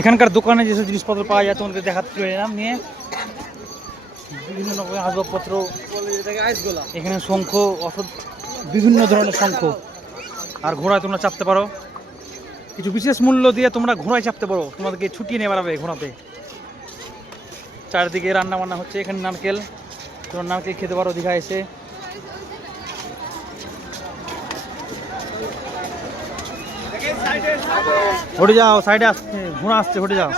এখানকার দোকানে যেসব জিনিসপত্র পাওয়া যায় তোমাকে দেখাতে এলাম নিয়ে, বিভিন্ন রকমের আসবাবপত্র, এখানে শঙ্খ, বিভিন্ন ধরনের শঙ্খ। আর ঘোড়ায় তোমরা চাপতে পারো, কিছু বিশেষ মূল্য দিয়ে তোমরা ঘোড়ায় চাপতে পারো, তোমাদেরকে ছুটিয়ে নিয়ে বেড়াবে ঘোড়াতে। চারিদিকে রান্না বান্না হচ্ছে, এখানে নারকেল, তোমরা নারকেল খেতে পারো দীঘা এসে। হটে যাও, সাইডে আসছে ঘোড়া, আসছে, হটে যাও।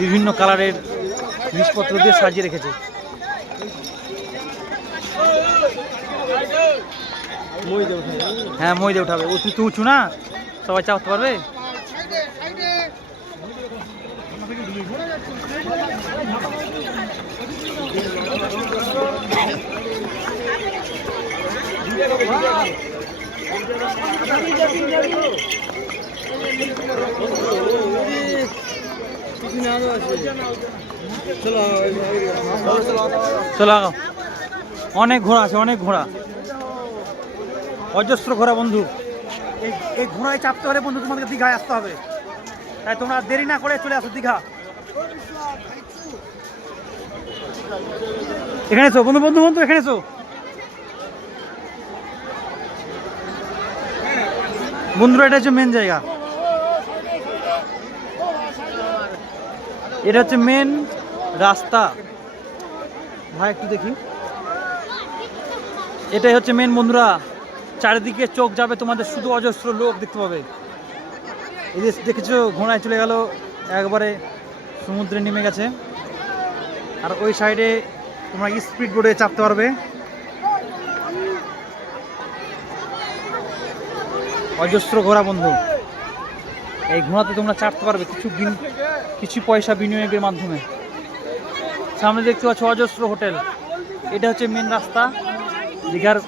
বিভিন্ন কালারের জিনিসপত্র দিয়ে সাজিয়ে রেখেছে। হ্যাঁ, মই দিয়ে উঠাবে, তুই উঁচু না, সবাই চাপতে পারবে। চলো, অনেক ঘোড়া আছে, অনেক ঘোড়া, অজস্র ঘোড়া বন্ধু। এই ঘোড়ায় চাপতে হলে বন্ধু তোমাদেরকে দীঘায় আসতে হবে, তাই তোমরা দেরি না করে চলে আসো দীঘা। এখানে এসো বন্ধু, বন্ধু বন্ধু এখানে এসো বন্ধুরা, এটা হচ্ছে মেন জায়গা, এটা হচ্ছে মেন রাস্তা। ভাই একটু দেখি, এটাই হচ্ছে মেন বন্ধুরা। চারিদিকে চোখ যাবে তোমাদের, শুধু অজস্র লোক দেখতে পাবে। এই যে দেখেছো ঘোড়ায় চলে গেল, একবারে সমুদ্রে নেমে গেছে। আর ওই সাইডে তোমরা স্পিড বোটে চাপতে পারবে, অজস্র ঘোড়া বন্ধু। এই ঘোড়াতে তোমরা চাপতে পারবে কিছু পয়সা বিনিয়োগের মাধ্যমে। সামনে দেখতে পাচ্ছ অজস্র হোটেল, এটা হচ্ছে মেন রাস্তা দীঘার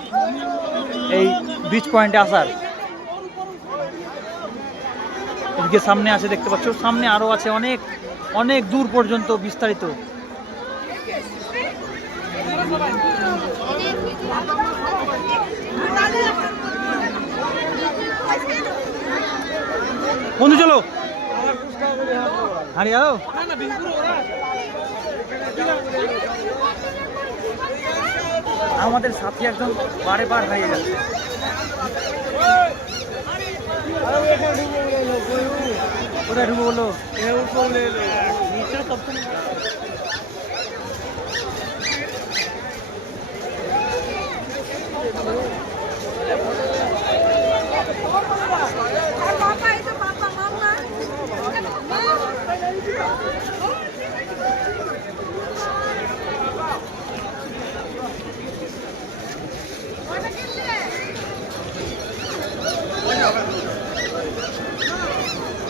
এই বিচ পয়েন্টে আসার। এদিকে সামনে আছে দেখতে পাচ্ছ, সামনে আরো আছে অনেক অনেক দূর পর্যন্ত বিস্তারিত। বন্ধু চলো, হারিয়ে যাও। আমাদের সাথী একজন বারে বার হারিয়ে যাচ্ছে। কোথায় ঢুকবো বলো?